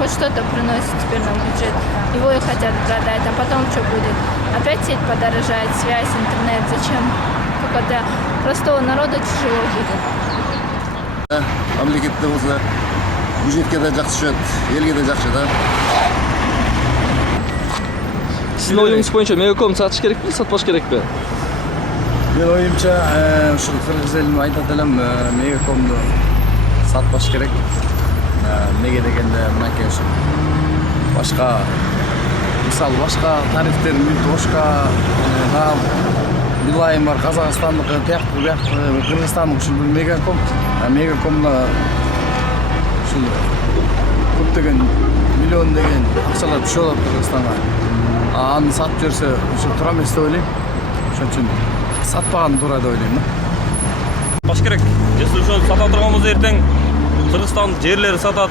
хоть что-то приносит теперь нам бюджет. Его и хотят продать, а потом что будет? Опять сеть подорожает, связь, интернет. Зачем? Только для простого народа тяжело будет. Мамлекетте болса бюджетке да жақсы түшөт, элге да жақсы да. Сіздің ойыңыз бойынша Мегаком сатыш керек пе, сатпаш керек пе? Мен ойымча ушул кыргыз элине айтат элем, Мегакомду сатпаш керек. Неге дегенде мынакей ушул башка мисалы башка тарифтер башка Билайым бар, Казакстандыкы, тияктуу, Кыргызстандык ушул бир Мегаком. Мегакомда ушул көптөгөн миллион деген акчалар түшүп атат Кыргызстанга. Аны сатып жиберсе, ушул туура эмес деп ойлойм. Ошон үчүн сатпаган туура деп ойлойм да. Баш керек. Если ошо сата турган болсо эртең Кыргызстан жерлери сатат.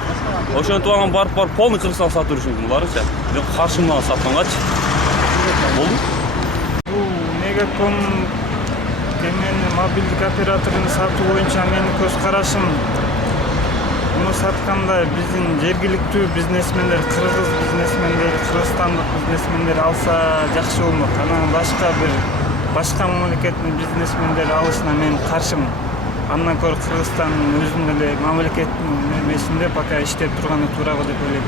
Ошентип алган барып полный Кыргызстан сатып жүрүшүн буларчы. Мен каршымда саткангачы. Болду. Мегаком мен мобилдик операторун сатуу боюнча менин көз карашым муну сатканда биздин жергиликтүү бизнесмендер, кыргыз бизнесмендер, кыргызстандык бизнесмендер алса жакшы болмок. Анан башка мамлекеттин бизнесмендери алышына мен каршымын. Андан көрө Кыргызстандын өзүнүн эле мамлекеттин эмесинде пока иштеп турганы туура деп ойлойм.